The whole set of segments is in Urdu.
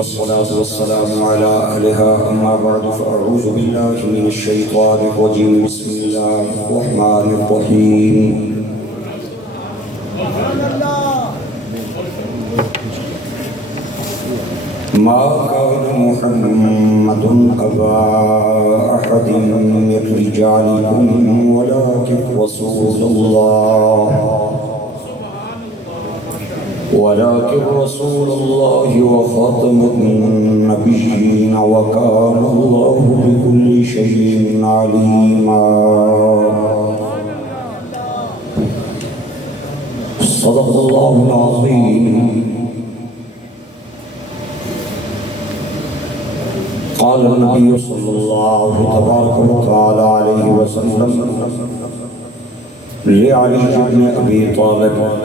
والصلاة والسلام على أهلها أما بعد فأعوذ بالله من الشيطان الرجيم بسم الله الرحمن الرحيم ما كان محمد أبا أحد من رجالكم ولكن رسول الله وخاتم النبيين وكان الله بكل شيء عليما صدق الله العظيم قال النبي صلى الله تبارك وتعالى عليه وسلم لعلي بن أبي طالب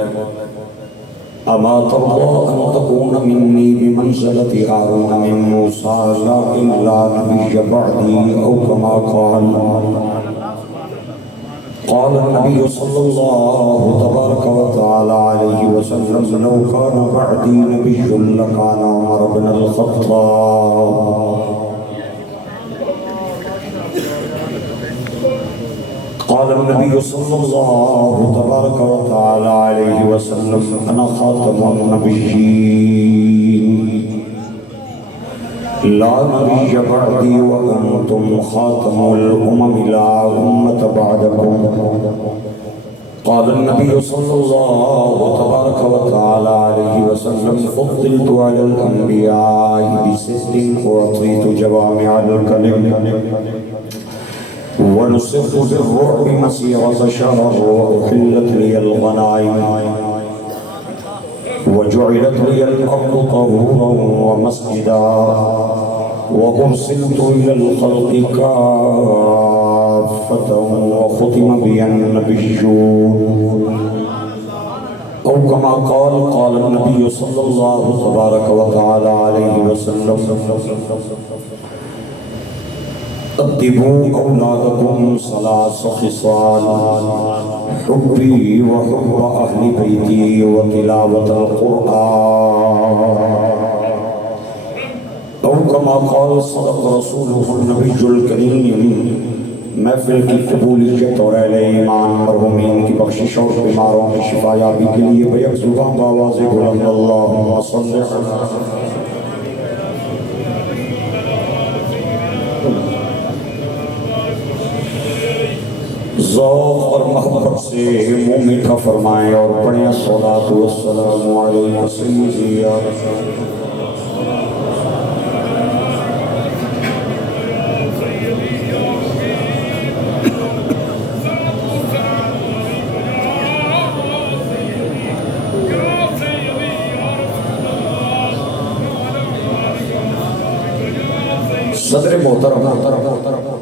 أما ترضى أن تكون مني بمنزلة هارون من موسى لكن لا نبي بعدي أو كما قال النبي صلى الله تبارك وتعالى عليه وسلم لو كان بعدي نبي لكان عمر بن الخطاب قال النبي صلى الله تبارك وتعالى عليه وسلم أنا خاتم النبيين لا نبي بعدي وأنتم خاتم الأمم لا أمة بعدكم قال النبي صلى الله تبارك وتعالى عليه وسلم فضلت على الأنبياء بست وأعطيت جوامع الكلم ونصرت بالرعب مسيرة شهر وأحلت لي الغنائم وجعلت لي الأرض طهورا ومسجدا وأرسلت إلى الخلق كافة وختم بي النبيون أو كما قال النبي صلى الله تبارك وتعالى عليه وسلم أدبوا أولادكم ثلاث خصال حبي وحب أهل بيتي وتلاوة القرآن أو كما قال صدق رسوله النبي الكريم محفل کی قبولیت اور اہل ایمان مرحومین کی بخشش اور بیماروں کی شفا یابی کے لیے بیک زبان باواز بلند اللہم صلی اللہ علیہ وسلم ذوق اور محبت سے منہ میٹھا فرمائیں اور پڑھیں الصلاۃ والسلام علیہ سیدی یا رسول اللہ صدر محترم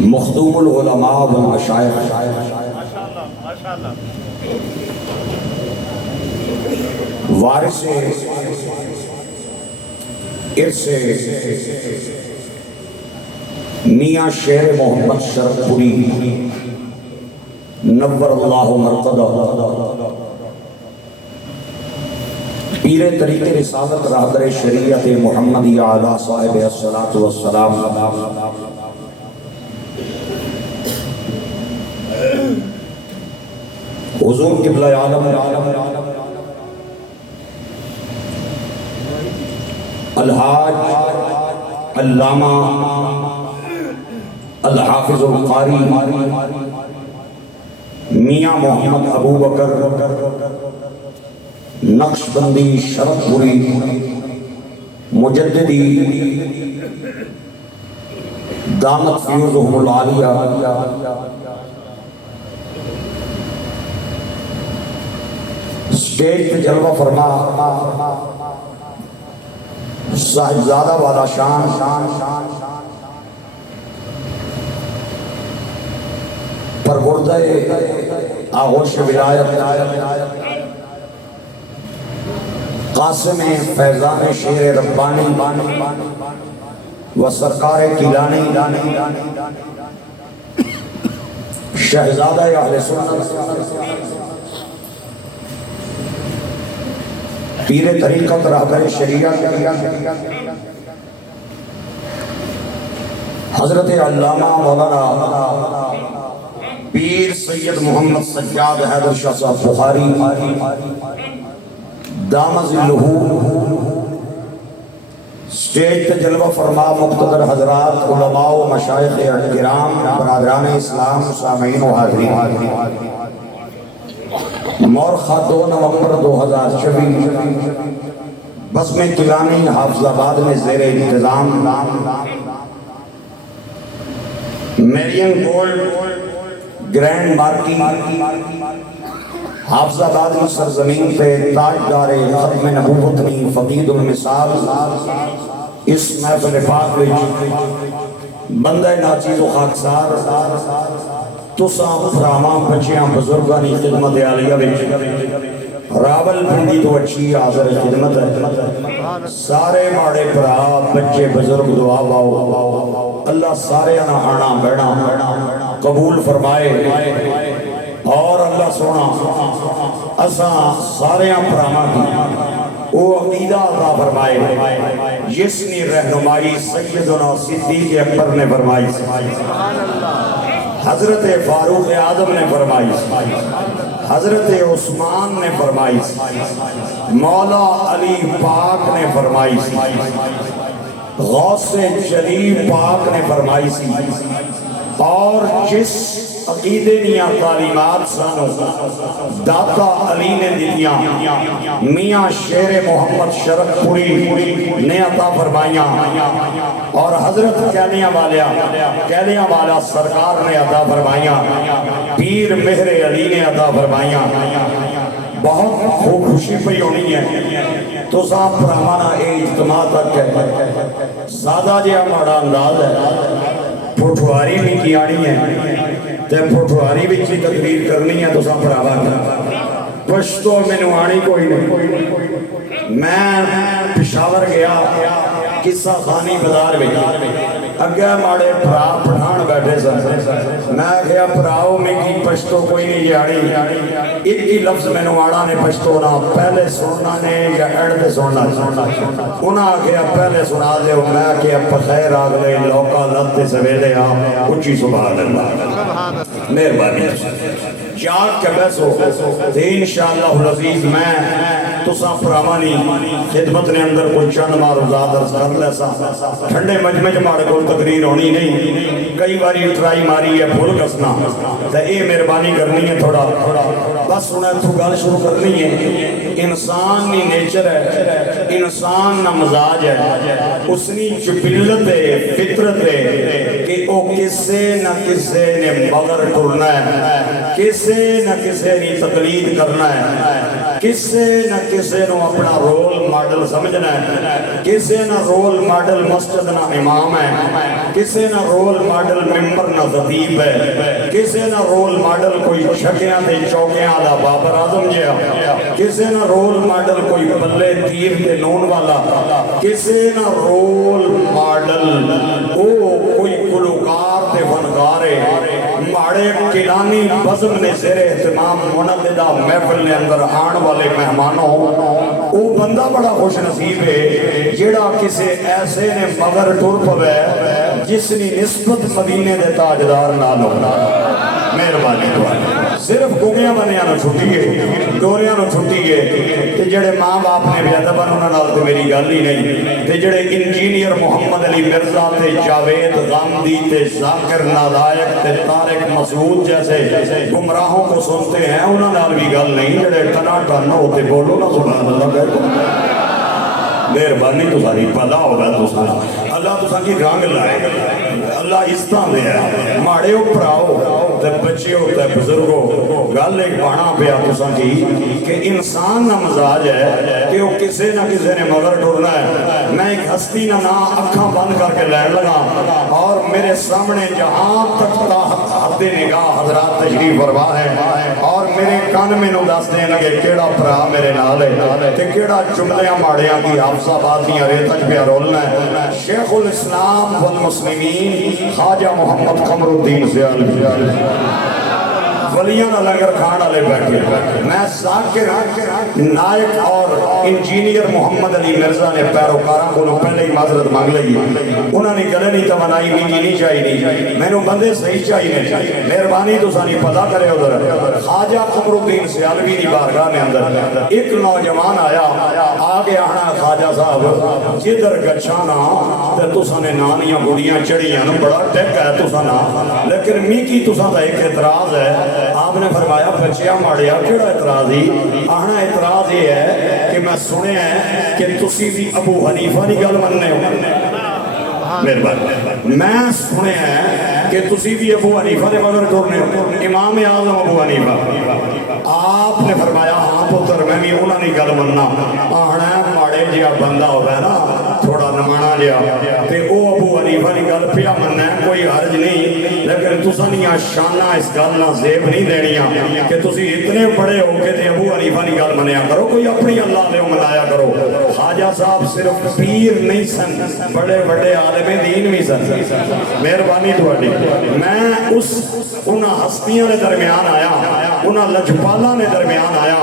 مخدوم العلماء والمشائخ وارث ارث میاں شیر محمد شرف پوری نور اللہ مرقدہ پیر طریق رسالت راہبر شریعت محمدی اعلیٰ صاحب الصلاۃ والسلام حضور قبلہ عالم الحاج علامہ الحافظ القاری میاں محمد ابو بکر نقشبندی شرف پوری مجددی دامت فیوزہم العالیہ سٹیج پہ جلوہ فرما صاحبزادہ والا شان پرگردہ آغوش ولایت قاسم فیضان شیر ربانی و سرکار کیلانی شہزادہ اہل سنت پیر طریقت رہبر شریعت حضرت علامہ مولانا پیر سید محمد سجاد حیدر شاہ صاحب بخاری دامت ذلہ سٹیج تے جلوہ فرما مقتدر حضرات علماء و مشایخ کرام برادران اسلام سامعین و حاضرین مورخہ 2 نومبر 2024 بزم کلانی حافظ آباد میں زیر انتظام میرین گولڈ گرینڈ مارکی حافظ آباد کی سرزمین پہ تاجدار ختم نبوت نی فقید المثال اس محفل پاک وچ بندہ ناچیز و خاکسار تساں پراواں بچیاں بزرگاں دی خدمت عالیہ وچ راول پنڈی تو اچھی حاضر خدمت ہے سارے ماڑے پرا بچے بزرگ دعا باؤ اللہ سارے آنا بینا قبول فرمائے اور اللہ سونا اساں سارے پراواں کی او عقیدہ عطا فرمائے جس نے رہنمائی سیدنا صدیق اکبر نے فرمائی حضرت فاروق اعظم نے فرمائی حضرت عثمان نے فرمائی مولا علی پاک نے فرمائی غوث جلی پاک نے فرمائی اور جس عقیدے نیا تعلیمات سانو داتا علی نے دیا میاں شیر محمد شرف پوری نے عطا فرمائیاں اور حضرت کہلیاں والا سرکار نے عطا فرمائیاں پیر مہر علی نے عطا فرمائیاں بہت خوشی پہ ہونی ہے تو صاحب پرامانہ اے اجتماع تک ہے سادہ جہاں ماڑا انداز ہے پھوٹواری بھی کیانی ہے تے پھوٹواری بھی کی تقریر کرنی ہے تو صاحب پراوا پشتو میں نوانی کوئی نہیں میں پشاور گیا قصہ خانی بازار میں اگے ماڑے پرا پٹھان بیٹھے سن میں کہا پراؤ میں کی پشتو کوئی نہیں جانی ایک ہی لفظ میں نواڑا نے پشتو نہ پہلے سننا نے یا اڑتے سننا انہاں کہا پہلے سنا دے میں کہا پخیر آگلے لوکا لتے سویلے آپ اچھی سبحان اللہ مہربانی جاگ کے بیسو تے انشاءاللہ العزیز میں تساں پرامانی خدمت نے اندر کوئی چند معروضات ارز کر لیسا ٹھنڈے مجمع ماڑے کو تقریر ہونی نہیں کئی باری ٹرائی ماری ہے بھول گسنا تے اے مہربانی کرنی ہے تھوڑا بس انہیں تو گل شروع کرنی ہے انسان نی نیچر ہے انسان نہ مزاج ہے اس نی جبلت ہے فطرت ہے کہ او کسے نہ کسے نے مگر ٹرنا ہے کسے نہ کسے نی تقلید کرنا ہے کسے نہ کسے نو اپنا رول ماڈل سمجھنا ہے کسے نہ رول ماڈل مسجد نہ امام ہے کسے نہ رول ماڈل ممبر نہ خطیب ہے کسے نہ رول ماڈل کوئی چھکیاں تے چوکیاں دا بابر اعظم جہا کسے نہ رول ماڈل کوئی بلے تیر تے نون والا کسے نہ رول ماڈل او کوئی گلوکار تے فنکارے ماڑے کلانی بزم نے زیر اہتمام منعقدہ محفل نے اندر آن والے مہمانوں وہ بندہ بڑا خوش نصیب ہے جیڑا کسے ایسے نے مگر ٹر پوے جس نے نسبت مدینے دے تاجدار نال ہونا مہربانی دعا صرف گوگیاں بنیاں نو چھٹی ہے ڈوریاں نو چھٹی ہے تے جڑے ماں باپ نے بھی ادب انہاں نال تے میری گل ہی نہیں تے جڑے انجینئر محمد علی مرزا تے جاوید غامدی تے ذاکر نالائق تے طارق مسعود جیسے گمراہوں کو سنتے ہیں انہاں نال بھی گل نہیں جڑے ٹنا ٹن ہوتے بولو نا سبحان اللہ کہہ مہربانی تو ساری پلا ہوگا تو سارا اللہ تو ساری رنگ لائے اللہ اس طرح دے ہے ماڑے پراؤ تے بچے ہوتا ہے بزرگوں گل ایک بانا پیا تو ساری کہ انسان نہ مزاج ہے کہ وہ کسے نہ کسے نے مگر ٹرنا ہے میں ایک ہستی نہ اکھاں بند کر کے لین لگا اور میرے سامنے جہاں تک حد نگاہ حضرات تشریف فرما ہے اور میرے کان میں نو دس دیں لگے کیڑا پرا میرے نال ہے کہ کیڑا جملیاں ماڑیاں کی حافظہ باتیاں ریتج پہ رولنا ہے شیخ الاسلام والمسلمین خواجہ محمد قمر الدین زیال ولیاں دا لنگر کھان والے بیٹھے میں ذاکر نائک اور انجینئر محمد علی مرزا نے پیروکاراں کو پہلے ہی معذرت مانگ لئی انہوں نے گلے نہیں توانائی بھی نہیں چاہیے میں نے بندے صحیح چاہیے مہربانی تو سانی پتہ کرے ادھر خواجہ قمر الدین سیالوی دی بارگاہ میں اندر ایک نوجوان آیا آگے آنا خواجہ صاحب جدھر گچھانا تے تساں نے نانیاں گڑیاں چڑیاں نو بڑا ٹیک ہے تساں نا لیکن می کی تساں دا ایک اعتراض ہے آپ نے فرمایا بچیا ماڑیا کیڑا اعتراض ہی آنا اعتراض یہ ہے کہ میں سنیا ہے کہ تسی بھی ابو حنیفہ دی گل مننے ہو مہربانی میں سنیا ہے کہ تسی بھی ابو حنیفہ دے مگر ٹرنے ہو امام اعظم ابو حنیفہ آپ نے فرمایا ہاں پتر میں بھی انہوں نے گل مننا آنا ماڑے جہا بندہ ہوگا نا تھوڑا نمانا جہا تے او ابو حنیفہ دی گل پیا مننا ہے کوئی حرج نہیں لیکن تسانیاں شانہ اس گل نہ زیب نہیں دینیاں کہ تسی اتنے بڑے ہو کے تے ابو حنیفہ دی گل منیا کرو کوئی اپنی اللہ لے منایا کرو خواجہ صاحب صرف پیر نہیں سن بڑے بڑے عالم دین بھی سن مہربانی تھوڑی میں اس انہاں ہستیاں نے درمیان آیا انہاں لجپالا نے درمیان آیا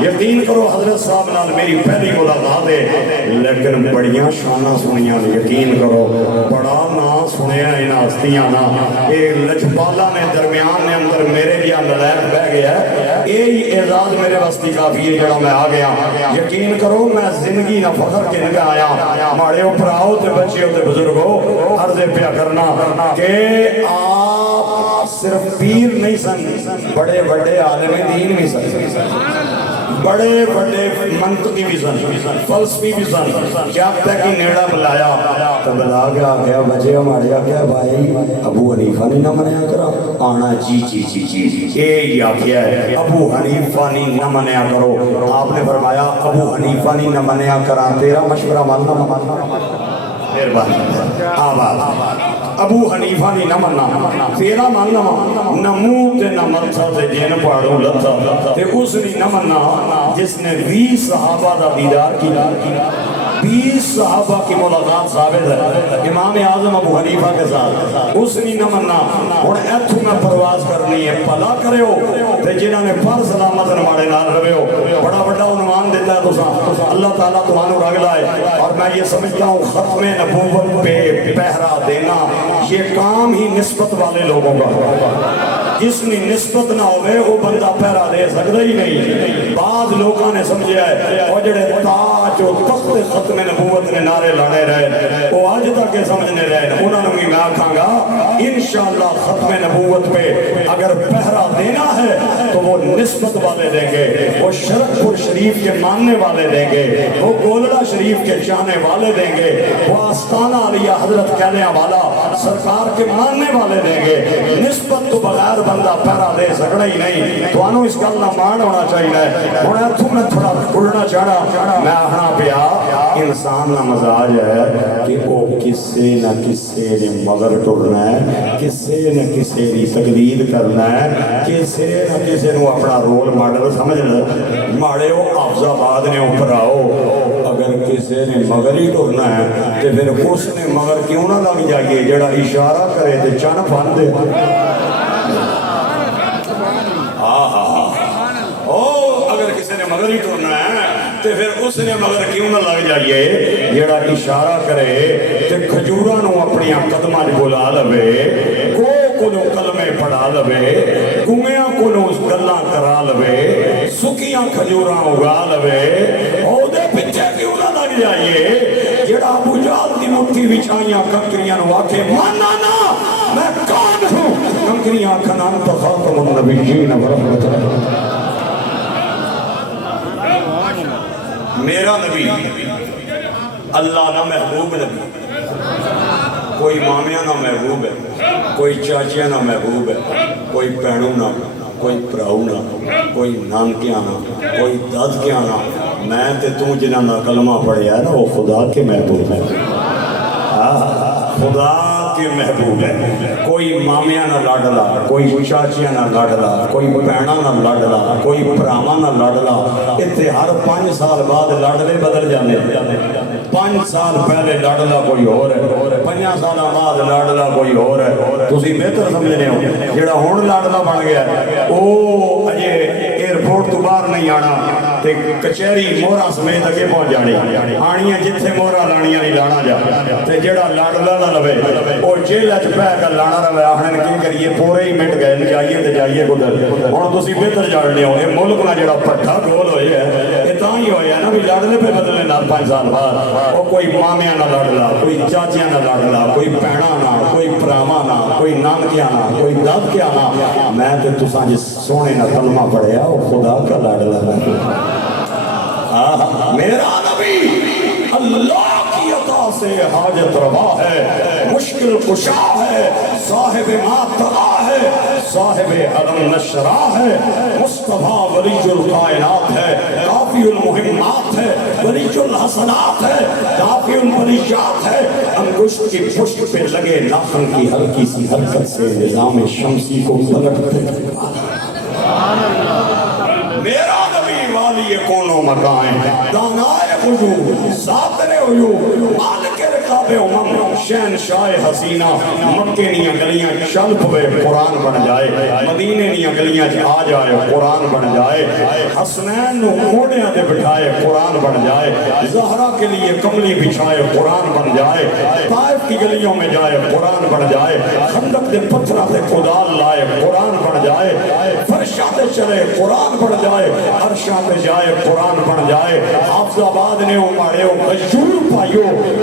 یقین کرو حضرت صاحب نال میری پہلی ملاقات ہے لیکن بڑیاں شانہ سنیاں یقین کرو بڑا نا سنیا انہاں ہستیاں نا ایک لجپالا نے درمیان نے اندر میرے لیا نلائق بہ گیا ہے یہ اعزاز میرے واسطے کافی ہے جڑا میں آ گیا یقین کرو میں زندگی نہ فخر کے نگاہ آیا ماڑے اوپر آؤ تے بچے تے بزرگو عرض پیا کرنا کہ آپ صرف پیر نہیں سن بڑے بڑے عالم دین بھی سن بڑے بڑے منطقی بھی سن فلسفی بھی سن جب تک ہی نیڑا بلایا تو بلا گیا بچے ہمارے آگیا بھائی ابو حنیفہ نے نہ منیا کرا آنا جی جی جی جی یہ آگیا ہے ابو حنیفہ نے نہ منیا کرو آپ نے فرمایا ابو حنیفہ نے نہ منیا کرا تیرا مشورہ ماننا ابو حنیفہ نہیں نہ مننا تیرا ماننا نہ منہ تے نہ مرسا تے جن پاڑوں لتا تے اس نے نہ مننا جس نے 20 صحابہ دا دیدار کیا 20 صحابہ کی ملاقات ثابت ہے امام اعظم ابو حنیفہ کے ساتھ اس نے نہ مننا اور ایتھو میں پرواز کرنی ہے پلا کرے ہو تے جنہاں نے پر سلامت نماڑے نال رہے ہو بڑا بڑا عنوان دیتا ہے تو اللہ تعالیٰ تمہانو رگ لائے اور میں یہ سمجھتا ہوں ختم نبوت پہ پہرا دینا یہ کام ہی نسبت والے لوگوں کا جس نے نسبت نہ ہوئے وہ بندہ پہرا دے سکتا ہی نہیں بعض لوگوں نے سمجھا ہے اور جڑے تاج و تخت ختم نبوت نے نعرے لانے رہے وہ آج تک سمجھنے رہے انہوں نے بھی میں آکھاں گا انشاءاللہ ختم نبوت پہ اگر پہرا دینا ہے تو وہ نسبت والے دیں گے وہ شرک پور شریف کے ماننے والے دیں گے وہ گولڑا شریف کے چاہنے والے دیں گے وہ آستانہ علیہ حضرت کہنے والا سرکار کے ماننے والے دیں گے نسبت تو بغیر بندہ پہرا دے سکڑا ہی نہیں تو انہوں اس گل نہ مان ہونا چاہیے انہیں تم نے تھوڑا اڑنا چاہنا میں آہنا پیا انسان نہ مزاج ہے کہ وہ کسے نہ کسے نے مگر ٹرنا ہے کسے نہ کسے نے تقلید کرنا ہے کسے نہ کسے نے اپنا رول ماڈل سمجھنا ماڑے ہو حافظ آباد نے اوپر آؤ اگر کسے نے مگر ہی ٹرنا ہے تو پھر اس نے مگر کیوں نہ لگ جائیے جڑا اشارہ کرے تو چن پھن دے اگر کسی نے مگر ہی ٹرنا ہے تو پھر اس نے مگر کیوں نہ لگ جائیے جڑا اشارہ کرے تو کھجوراں نو اپنی قدماں بلا لوے کو کلمے پڑھا لوے گمیاں کو گلاں کرا لوے سکیاں کھجوراں اگا لوے او دے پیچھے کیوں نہ لگ جائیے جڑا ابو جہل دی مٹھی وچھائیاں کنکریاں نو آکھے مانا نا میں کون ہوں کنکریاں کھنا انت خاتم النبیین ورحمۃ اللہ میرا نبی اللہ نہ محبوب نبی کوئی مامیاں نہ محبوب ہے کوئی چاچیاں نہ محبوب ہے کوئی پینوں نہ کوئی پراؤ نہ کوئی نانکیاں نہ کوئی دادکیاں نہ میں تے تو جنہاں نہ کلمہ پڑھیا ہے نا وہ خدا کے محبوب ہے خدا کے کے محبوب ہے. کوئی مامیاں نہ لڑلا, کوئی چاچیاں نہ لڑلا, کوئی بہنا نہ لڑلا, کوئی بھراواں نہ لڑلا. اتنے ہر 5 سال بعد لڑلے بدل جانے. 5 سال پہلے لڑلا کوئی اور ہے, 5 سال بعد لڑلا کوئی اور ہے. تسی بہتر سمجھنے ہو جڑا ہن لڑلا بن گیا او اجے ایئرپورٹ تو باہر نہیں آنا تے کچہری مورا سمیت اگے پہنچ جانی. آنیاں جتھے مورا لانیاں نہیں لانا جا تے جڑا لڑلا نہ لوے او جیل وچ بیٹھ کے لانا رہے. آخر کی کریے پورے ہی مٹ گئے جائیے تے جائیے کدھر. ہن تسی بہتر جاننے ہو یہ ملک نہ جڑا پٹھا گول ہوئے ہے یہ تاں ہی ہویا نا بھی لڑنے پہ بدلنے نال 5 سال بعد. او کوئی مامیاں نہ لڑلا, کوئی چاچیاں نہ لڑلا, کوئی بہنا نہ, کوئی بھراواں نہ, کوئی نانکیاں نہ, کوئی دادکیاں نہ. میں تے تساں جس سونے نہ کلمہ پڑھیا او خدا کا لڑلا ہے. میرا نبی اللہ کی عطا سے حاجت روا ہے, مشکل کشا ہے, صاحب ماتعا ہے, صاحب علم نشرا ہے, مصطفیٰ ولی الکائنات ہے, کافی المہمات ہے, ولی الحسنات ہے, کافی البلیات ہے. انگشت کی پشت پہ لگے ناخن کی ہلکی سی حرکت سے نظام شمسی کو پلٹتے. میرا نبی والی کون و مکان, دانائے وجود, ذاتر عیوب, مالک رکاب امم, شہنشاہ حسینہ. مکے نیاں گلیاں چل پوے قرآن بن جائے, مدینے نیاں گلیاں آ جائے قرآن بن جائے, حسنین نو موڑیاں دے بٹھائے قرآن بن جائے, زہرا کے لیے کملی بچھائے قرآن بن جائے, طائف کی گلیوں میں جائے قرآن بن جائے, خندق دے پتھرہ دے کدال لائے قرآن بن جائے, فرشاں دے چلے قرآن بن جائے, عرشاں پہ جائے قرآن بن جائے. حافظ آباد نے مارے ہو مجور پائیو,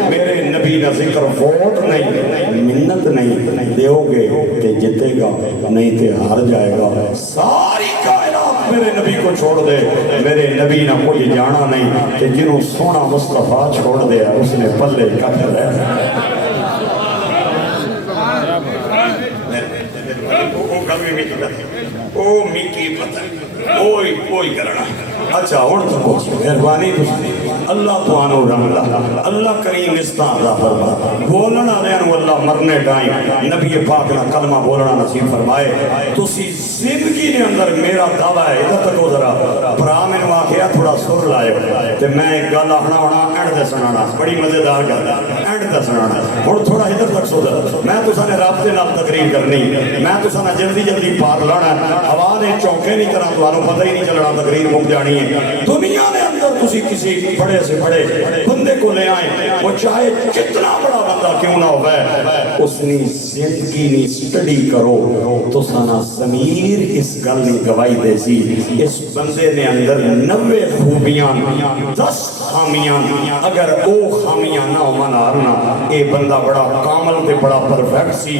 میرے نبی نہ ذکر ووٹ نہیں, منت نہیں دیو گے کہ جتے گا, نہیں تے ہار جائے گا. ساری کائنات میرے نبی کو چھوڑ دے, میرے نبی نہ کوئی جانا نہیں کہ جنہوں سونا مصطفیٰ چھوڑ دیا اس نے پلے کٹ رہے. او میٹھی پتہ اوئی کرنا. اچھا ہن تو کچھ مہربانی اللہ تو آنو رملا, اللہ کریم استان دا فرما. بولنا لینو اللہ مرنے ٹائم نبی پاک نہ کلمہ بولنا نصیب فرمائے. تسی زندگی نے اندر میرا دعویٰ ہے ادھر تک ہو ذرا برا میں واقعہ تھوڑا سر لائے تے میں ایک گل آخنا ہونا اینڈ دے سنانا, بڑی مزیدار گل اینڈ دے سنانا. ہن تھوڑا ادھر تک سو ذرا, میں تساں نے رابطے نال تقریر کرنی, میں تساں نے جلدی جلدی پار لانا, ہوا نے چوکے نہیں کرا تو آنو پتہ ہی نہیں چلنا تقریر مک جانی ہے. دنیا نے اندر تسی کسی بڑے سے بڑے بندے کو لے آئیں, وہ چاہے کتنا بڑا بندہ کیوں نہ ہوئے, اس نے زندگی نے سٹڈی کرو تو سانا سمیر اس گل نے گواہی دے سی اس بندے نے اندر 90 خوبیاں 10 خامیاں, اگر او خامیاں نہ منارنا اے بندہ بڑا کامل تے بڑا پرفیکٹ سی.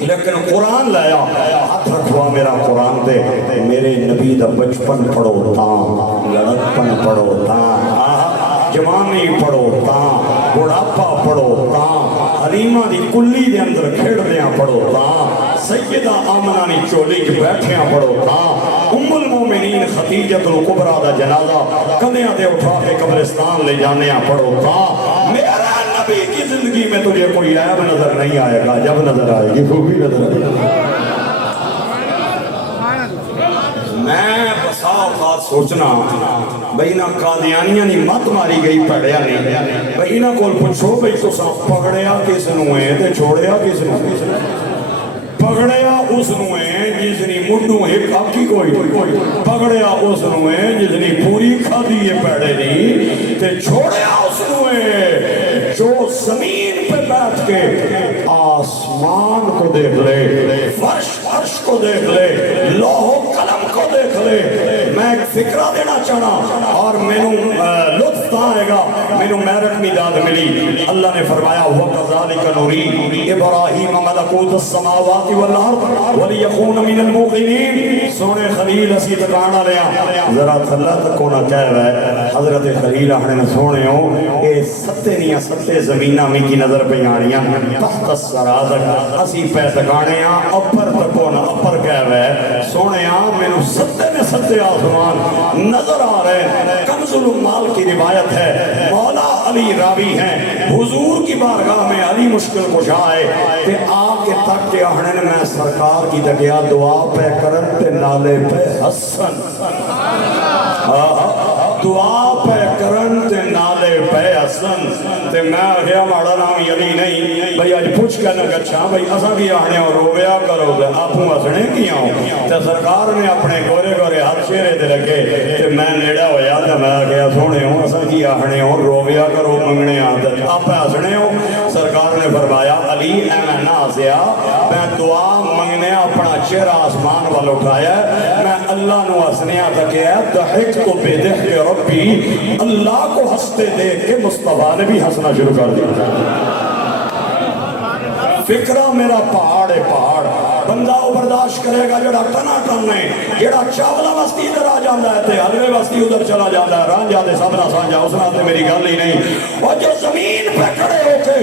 لیکن قرآن لایا, ہاتھ رکھوا میرا قرآن دے, میرے نبی دا بچپن پڑھو تاں, لڑکپن پڑھو تاں, جوانی پڑھو تاں, بڑھاپا پڑھو تاں, حلیمہ دی کلی دے اندر کھیڑ دیاں پڑھو تاں, سیدہ آمنہ نی چولی چ بیٹھیاں پڑھو تاں, ام المومنین خدیجۃ الکبریٰ دا جنازہ کندھیاں تے اٹھا کے قبرستان لے جانیاں پڑھو تاں. میرا نبی کی زندگی میں تجھے کوئی عیب نظر نہیں آئے گا, جب نظر آئے گی خوبی نظر آئے گی. میں بسا اوقات سوچنا بھئی نہ قادیانیاں نہیں مت ماری گئی پڑھیا نہیں, بھئی نہ کول پوچھو بھئی تو سب پکڑیا کس نو ہے تے چھوڑیا کس نو, پکڑیا اس نو ہے جس نے مڈوں ایک آکی کوئی, پکڑیا اس نو ہے جس نے پوری کھا دیئے پیڑے نہیں, تے چھوڑیا اس نو ہے جو زمین پہ بیٹھ کے آسمان کو دیکھ لے, فرش کو دیکھ لے, لوح و قلم کو دیکھ لے. میں ایک فکرہ دینا چاہنا اور مینوں لطف آئے گا, مینوں میرٹ میں داد ملی. اللہ نے فرمایا وَقَذَلِكَ نُرِي إِبْرَاهِيمَ مَلَكُوتَ السَّمَاوَاتِ وَالْأَرْضِ وَلِيَكُونَ مِنَ الْمُوقِنِينَ. سونے خلیل اسی تکانا لیا ذرا تھلا تک ہونا کہہ رہا ہے. حضرت خلیل اپنے نے سونے ہو اے ستے نیاں ستے زمینہ میں کی نظر پہ آنیاں تحت السرادق اسی پہ تکانیاں اپر تکونا اپر کہہ رہا ہے. سونے میں ستے میں ستے آسمان نظر آ رہے ہیں. کنز المال کی روایت ہے مولا علی راوی ہیں حضور کی بارگاہ میں علی مشکل کشا ہے تے آ کے تک کے آہنے میں سرکار کی دگیا دعا پہ کرن تے نالے پہ حسن دعا پہ کرن تے نالے پہ حسن تے میں گیا ماڑا نام علی نہیں بھئی آج پوچھ کے نہ گچھا بھئی اسا کی آہنے اور رویا کرو دے آپوں ہسنے کی آؤں تے سرکار نے اپنے گورے گورے ہاتھ چہرے دے لگے تے میں نیڑا ہویا تے میں گیا سونے ہوں اسا کی آہنے اور رویا کرو منگنے آدھر آپ ہسنے ہوں سرکار نے فرمایا علی اے میں نہ ہسیا میں دعا منگنے اپنا چہرہ آسمان وال اٹھایا میں اللہ نو ہسنے آتا کیا دحک تو بے دحک ربی اللہ کو ہستے دیکھ کے مصطفیٰ نے بھی ہسنا شروع کر دیا فکرہ میرا پہاڑ ہے پہاڑ بندہ وہ برداشت کرے گا جڑا ٹنا ٹن ہے جڑا چاولا وستی ادھر آ جاتا ہے تے حلوے وستی ادھر چلا جاتا ہے رانجا دے سبنا سانجا اس نہ تے میری گل ہی نہیں اور جو زمین پہ کھڑے ہو کے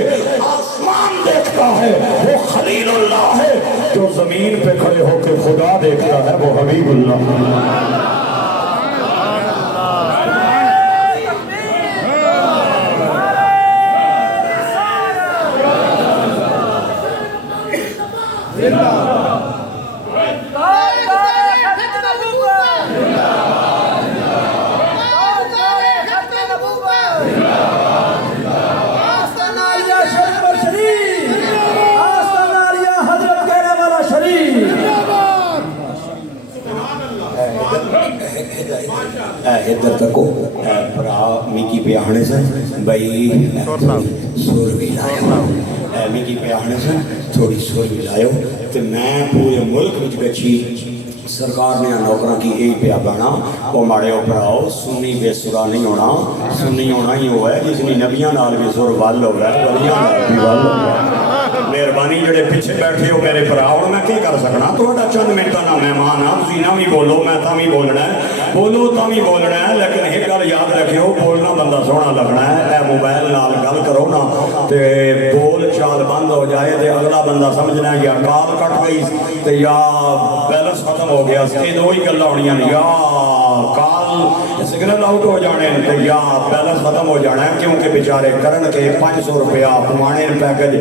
آسمان دیکھتا ہے وہ خلیل اللہ ہے جو زمین پہ کھڑے ہو کے خدا دیکھتا ہے وہ حبیب اللہ ادھر تکو برا میکی پہ آنے سے بھئی سور بھی لائے میکی پہ آنے سے تھوڑی سور بھی لائے تو میں پورے ملک وچ گچھی سرکار نے نوکروں کی یہی پیا بنا وہ ماڑے اوپر آؤ سنی بے سرا نہیں ہونا سنی ہونا ہی ہوا ہے جس نے نبیاں نال بھی سر ول ہو گیا ولیاں نال بھی ول ہو گیا مہربانی جڑے پیچھے بیٹھے ہو میرے بھرا ہوں میں کیا کر سکنا تھوڑا چند منٹ کا مہمان ہاں تسی نہ بھی بولو میں تا بھی بولنا ہے بولو تا بھی بولنا ہے لیکن ایک گل یاد رکھو بولنا بندہ سونا لگنا ہے اے موبائل نال گل کرو نا تے بول چال بند ہو جائے تے اگلا بندہ سمجھنا ہے یا کال کٹ گئی تے یا بیلنس ختم ہو گیا یہ دو ہی گلاں ہونیاں نے یا کال سگنل آؤٹ ہو جانے تے یا بیلنس ختم ہو جانا ہے کیونکہ بیچارے کرن کے 500 روپیہ پوانے پیکج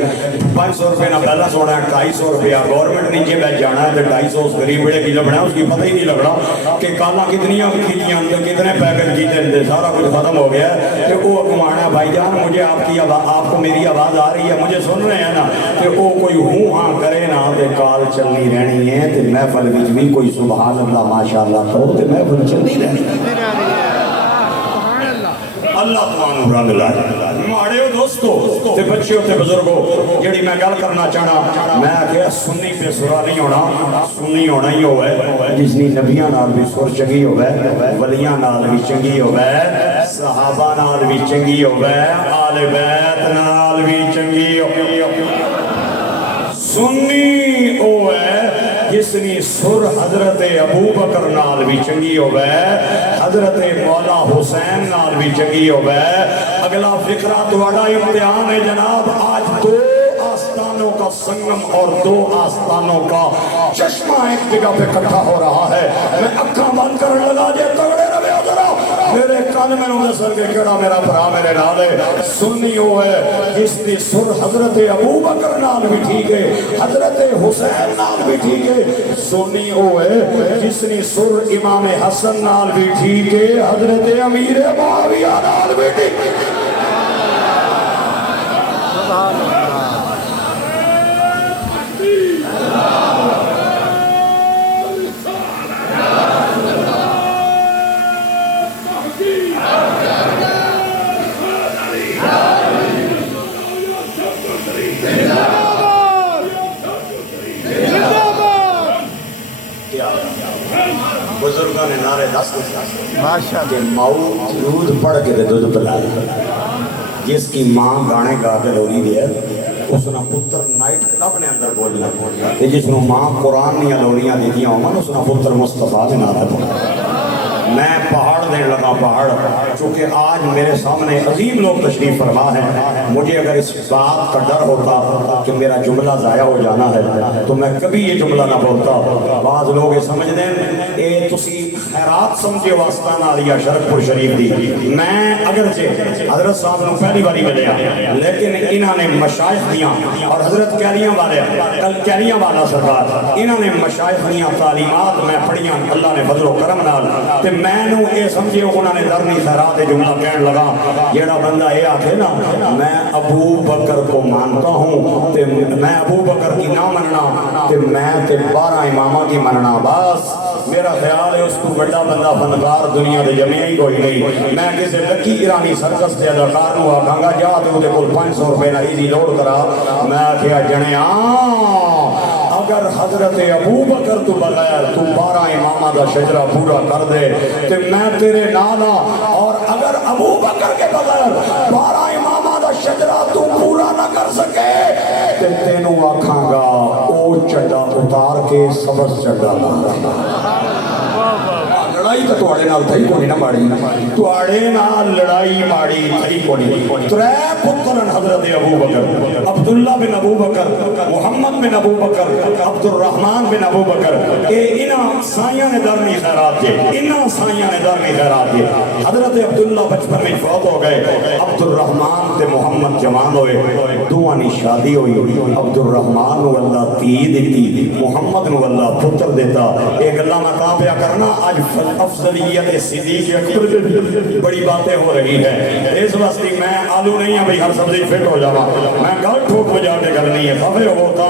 500 روپے نہ بیلنس ہونا ہے 250 روپیہ گورنمنٹ نیچے بیٹھ جانا ہے 250 اس غریب بڑے کی لبنا ہے اس کی پتہ ہی نہیں لگ رہا کہ کالا کتنی کیتیاں کتنے پیکج کیتے ہیں سارا کچھ ختم ہو گیا ہے کہ وہ کمانا بھائی جان مجھے آپ کو میری آواز آ رہی ہے مجھے سن رہے ہیں نا کہ وہ کوئی ہوں ہاں کرے نا تے کال چلنی رہنی ہے تے محفل وچ بھی کوئی سبحان اللہ ماشاءاللہ کرو تے محفل چلنی رہنی اللہ تمہوں رنگ لائے ماڑے ہو دوستو تے بچے ہو تے بزرگو جڑی میں گل کرنا چاہنا میں آگیا سنی پہ سرا نہیں ہونا سنی ہونا ہی ہوئے جس نے نبیاں نال بھی سر چنگی ہوئے ولیاں نال بھی چنگی ہوئے صحابہ نال بھی چنگی ہوئے آل بیت نال بھی چنگی ہوئے سنی ہوئے جس نے سر حضرت ابو بکر نال بھی چنگی ہوئے حضرت مولا حسین نال بھی چنگی ہوئے اگلا فکرہ دوڑا امتحان ہے جناب آج دو آستانوں کا سنگم اور دو آستانوں کا چشمہ ایک جگہ پہ کٹھا ہو رہا ہے میں اکھاں بند کرنے لگا جے تگڑے رہے ہو ذرا میرے کان میں انہیں سر کے کیڑا میرا بھرا میرے نال ہے سنی ہوئے جس نے سر حضرت ابو بکر نال بھی ٹھیک ہے حضرت حسین نال بھی ٹھیک ہے سنی ہوئے جس نے سر امام حسن نال بھی ٹھیک ہے حضرت امیر معاویہ نال بھی ٹھیک ہے بزرگوں نے نعرے دس کہ ماؤ دودھ پڑھ کے دودھ پلائے جس کی ماں گانے گا کے رولی دیا اس نے پتر نائٹ کلب نے اندر بولنا جس نے ماں قرآن نے لولیاں دیتیاں ہوں اس نے پتر مصطفیٰ نے نعرہ پڑھا میں پہاڑ دینے لگا پہاڑ، چونکہ آج میرے سامنے عظیم لوگ تشریف فرما ہیں، مجھے اگر اس بات کا ڈر ہوتا کہ میرا جملہ ضائع ہو جانا ہے تو میں کبھی یہ جملہ نہ بولتا۔ بعض لوگ یہ سمجھ دیں اے تسی خیرات سمجھے واسطہ نالیا شرک پور شریف دی، میں اگرچہ حضرت صاحب نے پہلی باری ملیا لیکن انہوں نے مشائخ دیاں اور حضرت کیلیاں والے کیلیاں والا سرکار انہوں نے مشائخ دیاں تعلیمات میں پڑھیاں اللہ نے فضل و کرم نال، تے میں نو اے سمجھے انہوں نے درنی خیرات جملہ کہن لگا جیڑا بندہ یہ آکھے نا میں ابو بکر کو مانتا ہوں تے میں ابو بکر کی نہ مننا تے میں تے 12 امامہ کی مننا، بس میرا خیال ہے اس کو بڑا بندہ فنکار دنیا دے جمعہ ہی کوئی نہیں۔ میں کسی لکی ایرانی سرکس دے اداکار نو آکھاں گا جا تے اودے کول 500 روپے نہ ایزی لوڈ کرا، میں کہیا جنیا اگر حضرت ابو بکر تو بغیر تو 12 امامہ دا شجرہ پورا کر دے تے میں تیرے نانا، اور اگر ابو بکر کے بغیر 12 امامہ دا شجرہ تو پورا نہ کر سکے تے تینوں آکھاں گا او چڈا اتار کے سبز چڈا لا۔ لڑائی تو تواڈے نال تھئی کونی نہ ماڑی، تواڈے نال لڑائی ماڑی تھئی کونی۔ ترے پترن حضرت ابو بکر، عبداللہ بن ابو بکر، محمد بن ابو بکر، عبد الرحمن بن ابو بکر، اے انہاں سائیاں نے درنی خیرات دے، انہاں سائیاں نے درنی خیرات دے۔ حضرت عبداللہ بچپن میں فوت ہو گئے، عبد الرحمن تے محمد جوان ہوئے، دوواں دی شادی ہوئی، عبد الرحمن نو اللہ تی دتی، محمد نو اللہ پتر دیتا۔ ایک گلاں میں کہاں پیا کرنا آج افضلیت صدیق اکبر بڑی باتیں ہو رہی ہے، اس واسطے میں آلو نہیں ہوں بھئی ہر سبزی فٹ ہو جاوا، میں گل ٹھوک بجا کے گل نہیں ہے، خفے ہوتا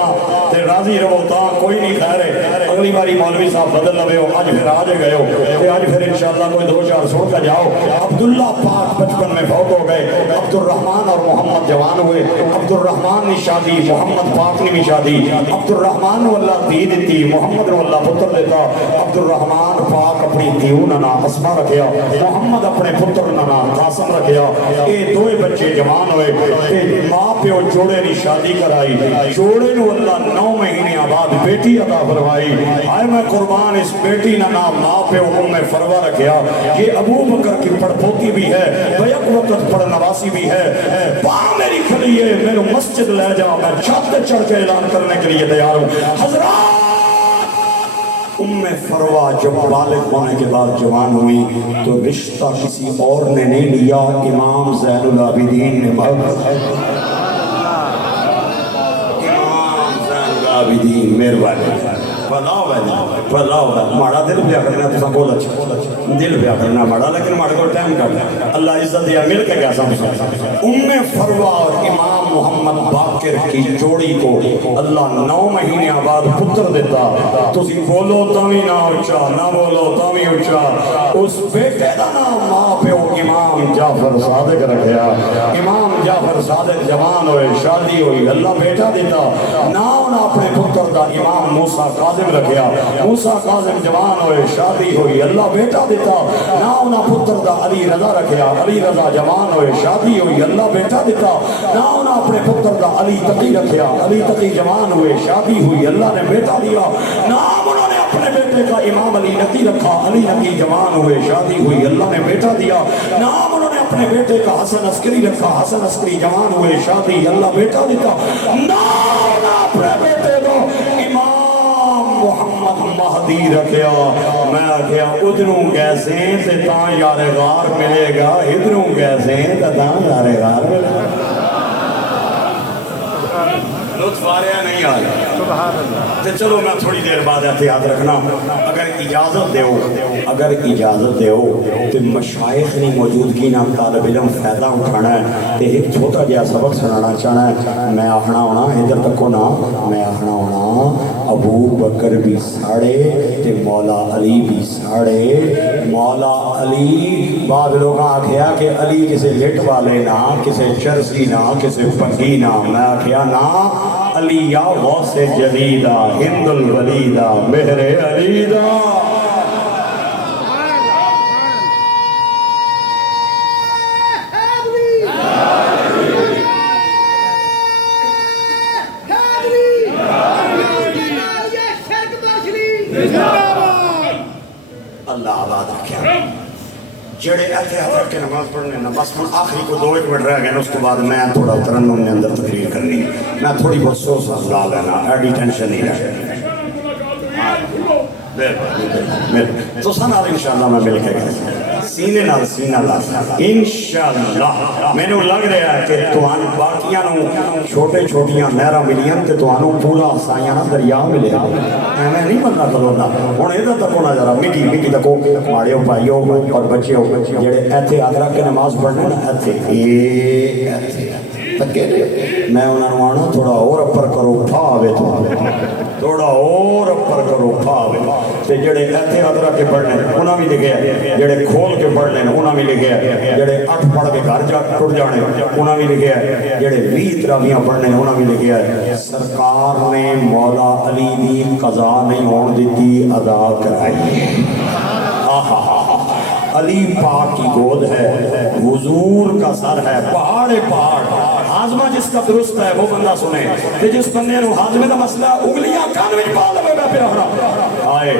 تے راضی رہوتا کوئی نہیں خیر ہے، اگلی باری مولوی صاحب بدل لوے ہو، آج پھر آج گئے ہو تے آج پھر انشاءاللہ کوئی 2-4 سن کا جاؤ۔ عبداللہ پاک بچپن میں فوت ہو گئے، عبد الرحمن اور محمد جوان ہوئے، عبد الرحمن نے شادی، محمد پاک نے بھی شادی، عبد الرحمن نو اللہ دی دیتی، محمد نو اللہ پتر دیتا۔ عبد الرحمن پاک اپنی دیو نانا اسما رکھیا، محمد اپنے پتر نانا قاسم رکھیا، اے دوے بچے جوان ہوئے تے ماں پیو جوڑے نے شادی کرائی، جوڑے نو اللہ 9 مہینے بعد بیٹی عطا فرمائی۔ آئے میں قربان اس بیٹی نا نام ماں پیو ام فروا رکھیا، یہ ابو بکر کی پڑپوتی بھی ہے، بیک وقت پڑنواسی بھی ہے، باں میری کھلی ہے، میرے مسجد لے جا، میں چھت چڑھ کے اعلان کرنے کے لیے تیار ہوں۔ حضرات ام فروا جب بالغ ہونے کے بعد جوان ہوئی تو رشتہ کسی اور نے نہیں لیا، امام زین العابدین نے امام زین العابدین مہربانی بلاؤ ماڑا دل پیا کرنا تو سب بہت اچھا دل پیا کرنا ماڑا، لیکن ماڑے کو ٹائم کرنا اللہ عزت دیا مل کے کیا سمجھ ام فروا اور امام محمد باقر کی جوڑی کو اللہ 9 مہینے بعد پتر دیتا۔ تسی بولو تاوی نہ اچھا، نہ بولو تاوی اچھا، اس بیٹے دا نام ماں پیو امام جعفر صادق رکھیا۔ امام جعفر صادق جوان ہوئے، شادی ہوئی، اللہ بیٹا دیتا، نام اپنے پتر دا امام موسیٰ کاظم رکھیا، موسیٰ کاظم جوان ہوئے، شادی ہوئی، اللہ بیٹا دیتا، نام پتر دا علی رضا رکھیا، علی رضا جوان ہوئے، شادی ہوئی، اللہ بیٹا دیتا، نام اپنے پتر دا علی تقی رکھیا، علی تقی جوان ہوئے، شادی ہوئی، اللہ نے بیٹا دیا، نام انہوں نے اپنے بیٹے کا امام علی نقی رکھا، علی نقی جوان ہوئے، شادی ہوئی، اللہ نے بیٹا دیا، نام انہوں نے اپنے بیٹے کا حسن عسکری رکھا، حسن عسکری جوان ہوئے، شادی، اللہ بیٹا دیتا، نام اپنے بیٹے کو امام محمد مہدی رکھیا۔ میں آکھیا ادھروں کیسے تے تاں یار غار ملے گا، ادھروں کیسے تے تاں یار غار ملے گا۔ لطف آ رہا نہیں آ رہا؟ تو چلو میں تھوڑی دیر بعد احتیاط رکھنا، اگر اجازت دیو تو مشائخ نے موجودگی نام طالب علم فائدہ اٹھانا ہے، تو ایک چھوٹا جہا سبق سنانا چاہنا ہے۔ میں آخنا ہونا ادھر تک ہونا، میں آخنا ہونا ابو بکر بھی ساڑے تے مولا علی بھی ساڑے۔ مولا علی بعض لوگ آکھیا کہ علی کسے لٹ والے نا، کسے چرسی نا، کسے پنگی نا، میں آکھیا نا علی یا غوث جدیدہ، ہند الولیدہ، مہر علیدہ۔ اللہ آباد رکھے۔ بس ہوں آخری کو 2 منٹ رہ گئے، اس کے بعد میں تھوڑا ترنم کے اندر تقریر کرنی، میں تھوڑی بہت سو سا لا لینا، ایڈی ٹینشن نہیں رہے تو سن آل انشاءاللہ میں مل کے گئے سینے نال سینہ لا انشاءاللہ۔ میں نے لگ رہا ہے کہ توان باقیاں نو چھوٹے چھوٹیاں نہراں ملیاں تے توانوں پورا سائیاں نہ دریا ملے، میں نہیں بندہ کرونا ہن ادھر تک ہونا ذرا مٹی تکو ماڑیو بھائیو اور بچیو جڑے ایتھے آدرا کے نماز پڑھنے نا ایتھے تکے میں انہاں نوں آنا تھوڑا اور اپر کرو پھا آوے تھوڑا اور اپر کرو پھا آوے تے جڑے ایتھے آدرا کے پڑھنے انہاں بھی لکھے ہیں، جڑے کھول کے پڑھنے انہاں بھی لکھے ہیں، جڑے 8 پڑھ کے گھر جا ٹر جانے انہاں بھی لکھے ہیں، جڑے 20 تراویاں پڑھنے انہاں بھی لکھے ہیں سرکار نے مولا علی دی قضا نہیں ہون دیتی ادا کرائی ہے۔ علی پاک کی گود ہے، حضور کا سر ہے، پہاڑ ہاضمہ جس کا درست ہے وہ بندہ سنے کہ جس بندے نو ہاضمے دا مسئلہ انگلیاں کان وچ پا لے میں پھر ہرا آئے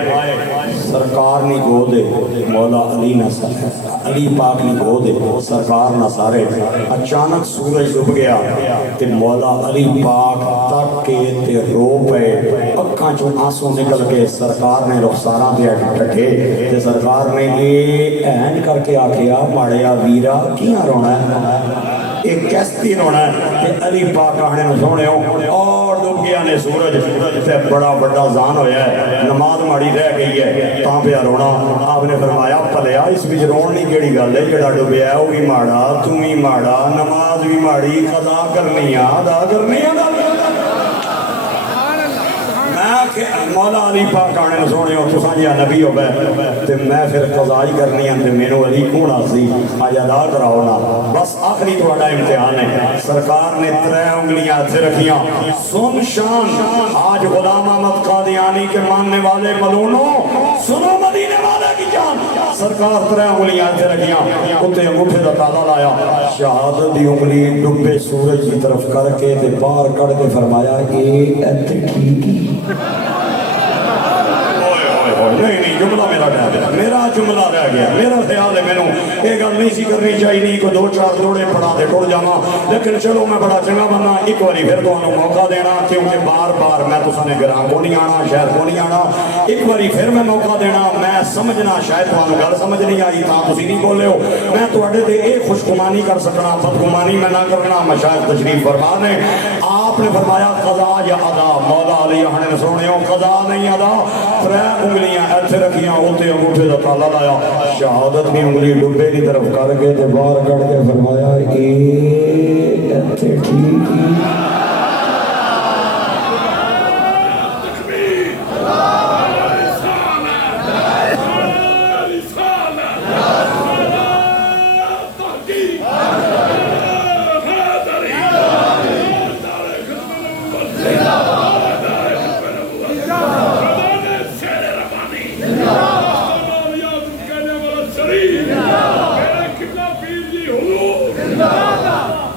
سرکار نی گود ہے، مولا علی نہ سر ہے، علی پاک نی گود ہے، سرکار نہ سارے۔ اچانک سورج ڈوب گیا تے مولا علی پاک تک کے تے رو پے، اکھاں چوں آنسو نکل کے سرکار نے رخساراں تے ڈٹھے تے سرکار نے این کر کے آکھیا ماڑیا ویرا کیاں رونا ہے، ایک کیستی رونا ہے کہ علی پاک آنے نو سونے ہو اور ڈوب گیا نے سورج تے بڑا بڑا زان ہویا ہے، نماز ماڑی رہ گئی ہے تاں پہ رونا۔ آپ نے فرمایا پلیا اس وچ رون نہیں کیڑی گل ہے، جڑا ڈوبیا ہے وہ بھی ماڑا تو بھی ماڑا، نماز بھی ماڑی، قضا کرنی ادا کرنی مولا علی پاک آنے سونے ہو تساں جی نبی ہو گئے تے میں پھر قضا ہی کرنی ہے تے مینوں علی کون آسی آج ادا کراؤ نا۔ بس آخری تہاڈا امتحان ہے، سرکار نے 3 انگلیاں اتھے رکھیاں، سن شان آج غلام احمد قادیانی کے ماننے والے ملونوں سنو مدینے والے کی جان، سرکار 3 انگلیاں اتھے رکھیاں، اتنے انگوٹھے دا تالا لایا، شہادت دی انگلی ڈبے سورج کی طرف کر کے تے باہر کڑ کے فرمایا اے ایتھے ٹھیک ہی نہیں جملہ میرا رہ گیا، میرا جملہ رہ گیا، میرا خیال ہے مینوں یہ گل نہیں سی کرنی چاہیے کوئی 2-4 دوڑے پڑا دے ٹر جاواں، لیکن چلو میں بڑا چنگا بننا ایک باری پھر تمہیں موقع دینا کیونکہ بار بار میں تساں نے گراں کو نہیں آنا، شہر کو نہیں آنا، ایک باری پھر میں موقع دینا، میں سمجھنا شاید تمہیں گل سمجھ نہیں آئی تاں تسی نہیں بولے ہو، میں تواڈے تے اے خوشگمانی کر سکنا بدگمانی میں نہ کرنا۔ مشائخ تشریف فرما نے آپ نے فرمایا قضا یا ادا، مولا علی نے سونے قضا نہیں ادا، 3 انگلیاں ایتھے رکھیاں اتنے انگوٹھے دا تالا لایا، شہادت کی انگلی ڈبے کی طرف کر کے تے باہر کڑ کے فرمایا اے ایتھے ٹھیک ہی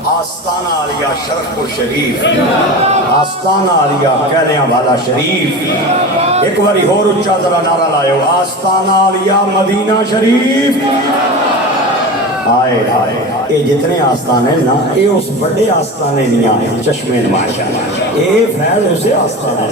آستانہ علیہ شرف و شریف، آستانہ علیہ کہنے والا شریف، ایک باری اور اچھا ذرا نعرہ لائے آستانہ علیہ مدینہ شریف۔ آئے آئے یہ جتنے آستانے نا یہ اس بڑے آستانے دیاں چشمے نمائشہ، یہ فیض اسے آستانے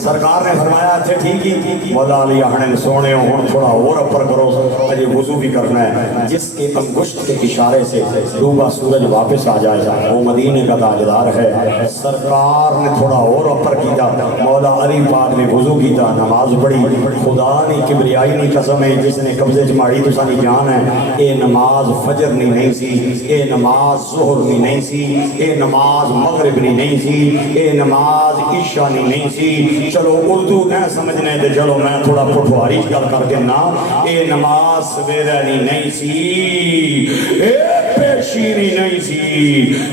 سرکار نے فرمایا تھے ٹھیک ہی مولا علی نے سونے ہوں تھوڑا اور اپر کرو مجھے وضو بھی کرنا ہے، جس کے انگشت کے اشارے سے ڈوبا سورج واپس آ جائے وہ مدینے کا تاجدار ہے۔ سرکار نے تھوڑا اور اپر کیتا، مولا علی پاک نے وضو کیتا، نماز پڑھی، خدا نے کبریائی نہیں قسم ہے جس نے قبضے چماڑی تو سانی جان ہے، اے نماز فجر نہیں سی، اے نماز ظہر نہیں سی، اے نماز مغرب نہیں سی، اے نماز عشاء نہیں سی۔ چلو اردو نہ سمجھنے دے چلو میں تھوڑا پٹھواری گل کر کے نا، اے نماز سویرے نہیں سی، اے پیشیری نہیں سی،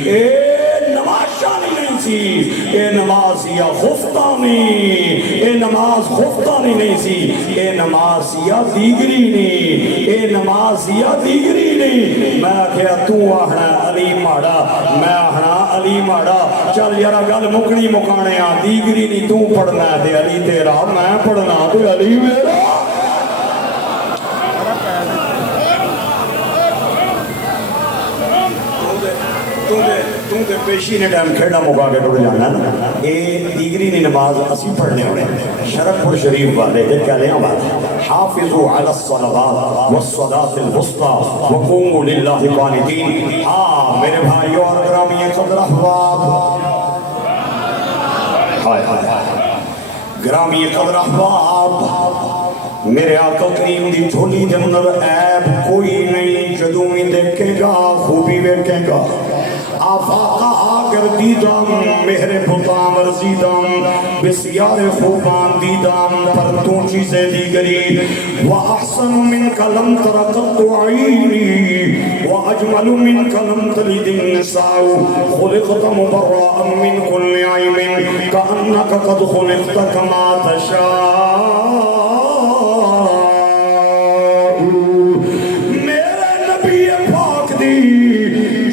اے نمازشانی نہیں سی، اے نماز یا خفتانی، اے نماز خفتانی نہیں سی، اے نماز یا دیگری نہیں، اے نماز یا دیگری نہیں۔ میں کہا تو آہنا علی ماڑا، میں آہنا علی ماڑا، چل یارا گل مکنی مکانے آ، دیگری نہیں تو پڑھنا ہے دے علی تیرا، میں پڑھنا دے علی میرا۔ تے پیشی نے ٹائم کھیڑا مکا کے ٹوٹ جانا نا. یہ دیگری نے نماز اسی پڑھنے ہونے شرف پور شریف والے کے کیا لیں بات حافظوا علی الصلوات والصلاة الوسطى وقوموا للہ قانتین. ہاں میرے بھائیو اور گرامی قدر احباب، ہائے ہائے ہائے گرامی قدر احباب، میرے آقا کریم دی جھولی دے اندر عیب کوئی نہیں. جدوں میں دیکھے گا خوبی ویکھے گا. آفاقہ آگر دیدم مہر بطام رزیدم بسیار خوبان دیدم پر تو چیزیں دیگری. وَأَحْسَنُ مِنْكَ لَمْ تَرَ قَطُّ عَيْنِي وَأَجْمَلُ مِنْكَ لَمْ تَلِدِ النِّسَاءُ خُلِقْتَ مُبَرَّأً مِنْ كُلِّ عَيْبٍ كَأَنَّكَ قَدْ خُلِقْتَ كَمَا تَشَاءُ.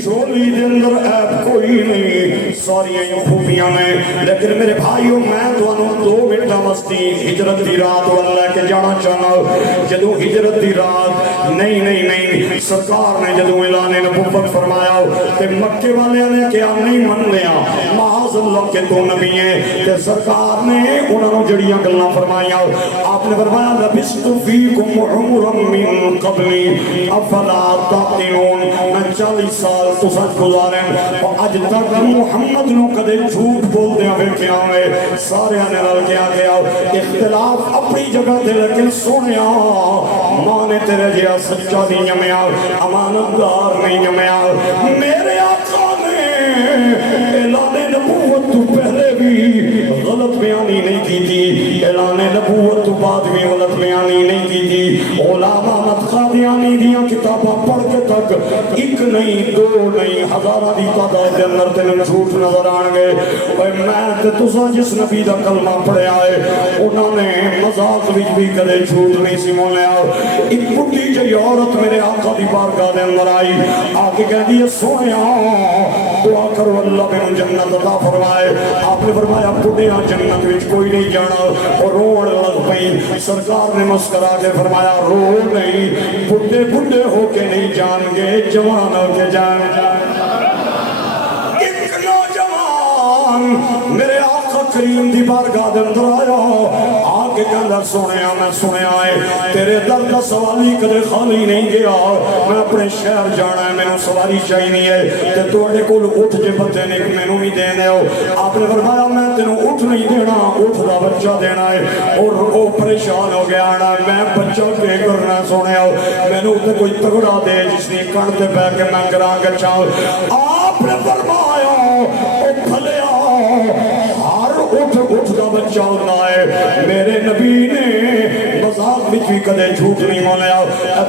جھولی دے اندر عیب کوئی نہیں، ساری خوبیاں نے. لیکن میرے بھائیو میں تمہیں 2 منٹ مستی ہجرت دی رات والا لے کے جانا چاہنا. جدوں ہجرت دی رات نہیں سرکار نے جدوں اعلان نبوت فرمایا تے مکے والے نے کیا نہیں من لیا معاذ اللہ کہ تو نبی ہے. تے سرکار نے انہاں نوں جڑیاں گلاں فرمائیاں آپ نے فرمایا لبثت فیکم عمرا من قبلی افلا تعقلون. میں 40 سال تو سچ گزارے اور اج تک محمد نو کدے جھوٹ بولتے ہیں ویکھیا ہوئے. سارے نے رل کے گیا اختلاف اپنی جگہ تے لیکن سونیا ماں نے تیرے جیا سچا نہیں جمیا امانت دار نہیں جمیا. میرے آقا نے اعلان نبوت تو پہلے بھی غلط بیانی نہیں کی تھی، اعلان نبوت تو بعد بھی غلط بیانی نہیں کی تھی. علامہ احمد قادیانی دیاں کتاباں پڑھ کے تک 1 نہیں 2 نہیں ہزاراں دی تعداد دے اندر تینوں جھوٹ نظر آن گے. اوے میں تے تساں جس نبی دا کلمہ پڑھیا ہے انہاں نے مذاق وچ بھی کدے جھوٹ نہیں سی بولیا. ایک بڈھی جہی عورت میرے آقا دی بارگاہ دے اندر آئی آ کے کہندی ہے سونیا دعا کرو اللہ مینوں جنت عطا فرمائے. آپ نے فرمایا بڈھیاں جنت وچ کوئی نہیں جانا اور روڑ لگ پئی. سرکار نے مسکرا کے فرمایا رو نہیں بڈھے بڈھے ہو کے نہیں جان گے جوان ہو کے جان گے. ایک نوجوان میرے آقا کریم دی بارگاہ دے اندر آیا آگے کہندا سونیا میں سنیا ہے تیرے در دا سوالی کدے خالی نہیں گیا. میں اپنے شہر جانا ہے مینوں سواری چاہیے ہے تے تواڈے کول اٹھ جے بچے نے مینوں بھی دینے ہو. آپ نے فرمایا میں تینوں اٹھ نہیں دینا اٹھ دا بچہ دینا ہے. اور وہ پریشان ہو گیا نا میں بچہ کے کرنا سونیا مینوں تے کوئی تگڑا دے جس نے کن تے بیٹھ کے میں کراں گچا. آپ نے فرمایا او بھلیا اٹھ دا بچہ ہونا ہے. میرے نبی نے مذاق وچ بھی کدے جھوٹ نہیں بولیا.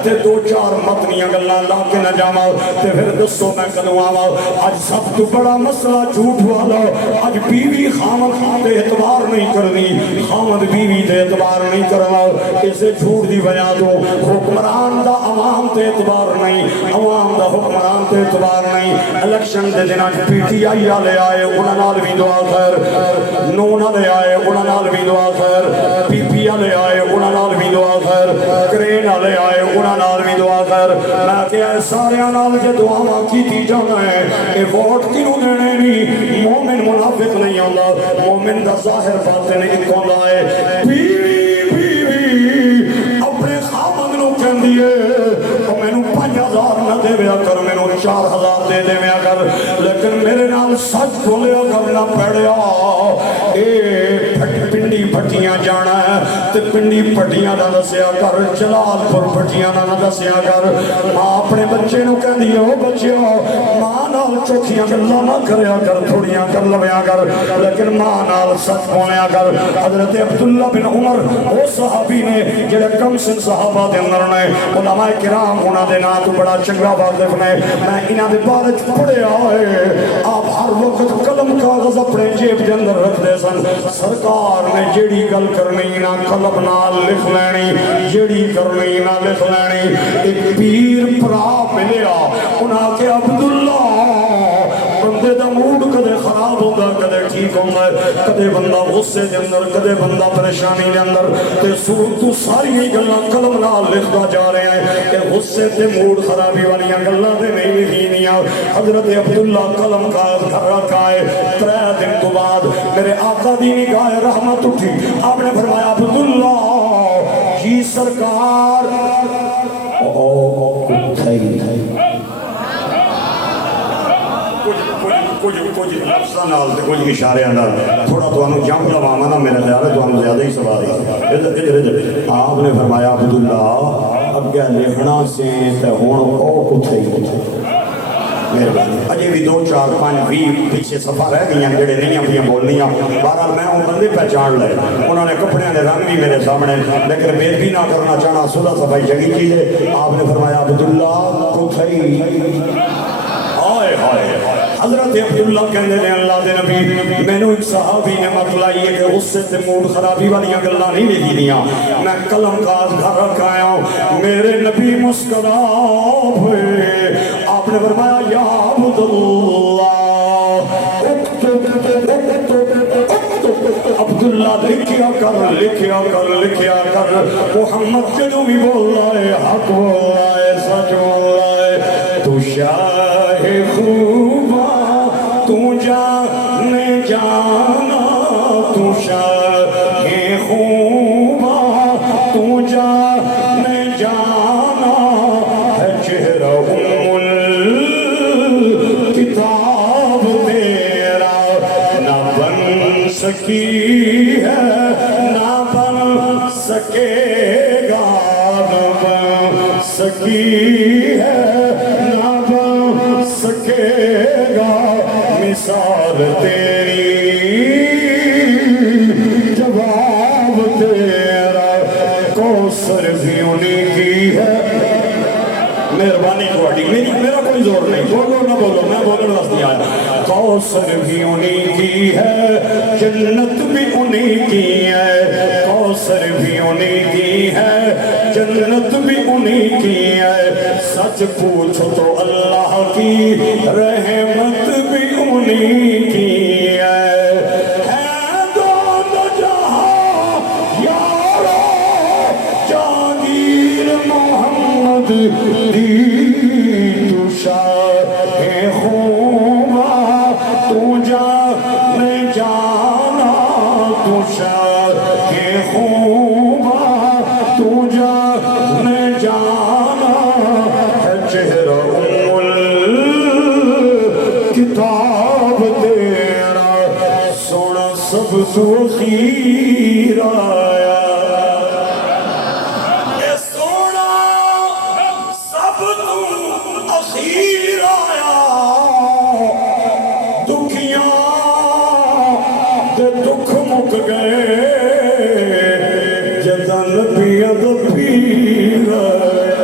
تے 2-4 متنیاں گلاں لا کے نہ جاواں تے پھر دسو میں کدوں آواں. اج سب تو بڑا مسئلہ جھوٹ والا اج بیوی خامد تے اعتبار نہیں کرنی خامد بیوی تے اعتبار نہیں کرنا. اسے جھوٹ دی وجہ تو حکمران دا عوام تے اعتبار نہیں عوام دا حکمران تے اعتبار نہیں. Election they دناں P T I والے آئے انہاں نال بھی دعا خیر نون والے آئے انہاں نال بھی دعا خیر پی پی والے آئے انہاں نال بھی دعا خیر کرین والے آئے انہاں نال بھی دعا خیر. میں کہ سارے نال کے دعاواں کیتی جانا ہے. اے ووٹ کینوں دینے نہیں مومن منافق نہیں ہوندا. مومن دا ظاہر باطن ایک ہوندا ہے. بیوی اپنے خاوند نوں کہندی ہے او مینوں 5000 نہ دیویا کر مینوں 4000 دے دیویا کر لیکن میرے نال سچ بولیا کرنا پڑیا. اے پنڈی پھٹیاں جانا ہے تے پنڈی پھٹیاں دا دسیا کر جلال پور پھٹیاں دا نہ دسیا کر. ماں اپنے بچے نوں کہندی ہے او بچیو ماں نال چوکھیاں گلاں نہ کریا کر تھوڑیاں کر لویا کر لیکن ماں نال سچ بولیا کر. حضرت عبداللہ بن عمر او صحابی نے جڑے کم سن صحابہ دے اندر نے علماء کرام انہاں دے نام تو بڑا چنگا واقف نے. میں انہاں دے بارے پڑھیا ہے آپ ہر وقت قلم کاغذ اپنے جیب دے اندر رکھدے سن. سرکار نے جیڑی گل کرنی نہ قلم نال لکھ لینی جیڑی کرنی نہ لکھ لینی. ایک پیر بھرا ملیا انہاں کہ عبداللہ بندے دا موڈ کدے خراب ہو ہوتا کدے ٹھیک ہوتا ہے کدے بندہ غصے دے اندر کدے بندہ پریشانی دے اندر تے تو ساری گلاں قلم نال لکھدا جا رہے ہیں کہ غصے تے موڈ خرابی والیاں گلاں تے نہیں لکھینیاں حضرت عبداللہ قلم کاغذ کر رکھا ہے 3 دن تو بعد میرے آقا دی نگاہ رحمت اٹھی آپ نے فرمایا عبداللہ جی سرکار کچھ لفظاں نال تے کچھ اشاریاں نال تھوڑا تانوں جم لواواں نا میرا خیال ہے تانوں زیادہ ہی سوال ہے ادھر آپ نے فرمایا عبداللہ اگے لکھنا سے تے ہن او کتھے مہربانی اجے بھی 2 4 5 20 پیچھے صفحہ رہ گئی ہیں جڑے نہیں اپنی بولنیاں بہرحال میں وہ بندے پہچان لے انہوں نے کپڑے دے رنگ بھی میرے سامنے لیکن بےدبی نہ کرنا چاہنا صلح صفائی جگی چیز ہے آپ نے فرمایا عبداللہ کتھے ہائے ہائے حضرت عبداللہ کہنے نے اللہ دے نبی میں نے ایک صحابی نے مطلعی ہے کہ اس سے موڈ خرابی والیاں گلاں نہیں لکھی دیاں میں قلم کاغذ گھر رکھایا ہوں میرے نبی مسکرا ہوئے آپ نے فرمایا یا عبداللہ عبداللہ لکھیا کر محمد جدو بھی بول رہا ہے حق بول رہا ہے سچ بول رہا ہے تو شاہ خوبا تو جانے جانا تو شاہ خوبا تو جانے جانا ہے چہرہ کتاب تیرا نہ بن سکی ہے نہ بن سکے گا نہ بن سکی ہے نہ بن سکے گا مثال تیری جواب تیرا کوثر بھی انہیں کی ہے مہربانی تھوڑی میرا کوئی زور نہیں بولو نہ بولو میں بولنے واسطے آیا کوثر بھی انہیں کی ہے جنت بھی انہیں کی ہے کوثر بھی انہیں کی ہے جنت بھی انہیں کی ہے سچ پوچھو تو اللہ کی رحمت بھی انہیں کی ہے دونوں جہاں یارو جہانگیر محمد دی تو شاہ خوبا تو جانے جانا تو شاہ خوبا تو جانے جانا ہے چہرہ کتاب تیرا سونا سب تو خیر آیا اے سونا سب تو اخیر آیا دکھیاں دے دکھ مک گئے جدن نبیاں دا پیر آیا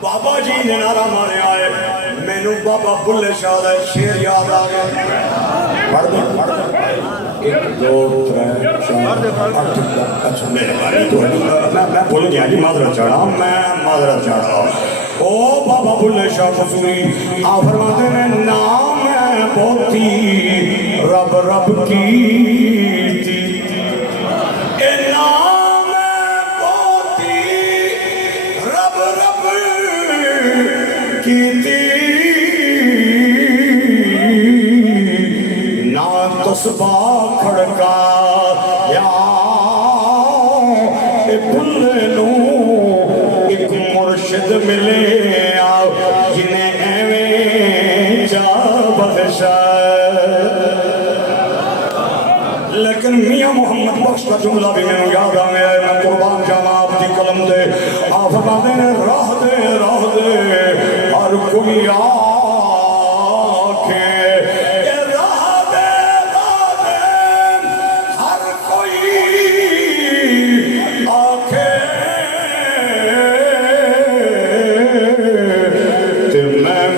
بابا جی نے نعرہ مارے آئے میں نو بابا بلے شاہ دا شیر یاد آ گئے پڑھ دیں 1 2 3 4 8 اچھا میرے بارے تو میں بھول گیا جی معذرت چڑھا او بابا بلے شاہ قصوری آپ فرماتے ہیں نام ہے بہتی رب رب کی تھی اے نام ہے بہتی رب رب کی تھی نا تسباہ کھڑکا یا اے بلے نو ایک مرشد ملے جنہیں ایویں جا بخشا لیکن میاں محمد بخش کا جملہ بھی میں یاد آ گیا ہے میں قربان جانا آپ کی قلم دے آپ فرماتے ہیں راہ دے ہر کوئی آکھے